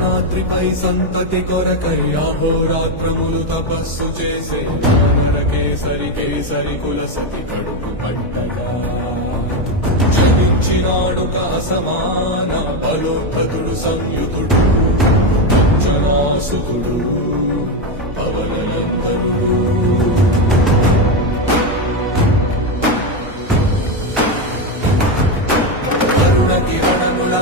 అంజనాద్రిపై సంతతి కొరకై అహోరాత్రములు తపస్సు చేసే వానర కేసరి కేసరి కులసతి కడుపు పట్టగా జనించినాడు సమాన బలోద్ధతుడు సంయుతుడు అంజనాసుతుడు పవననందనుడు. కిరణముల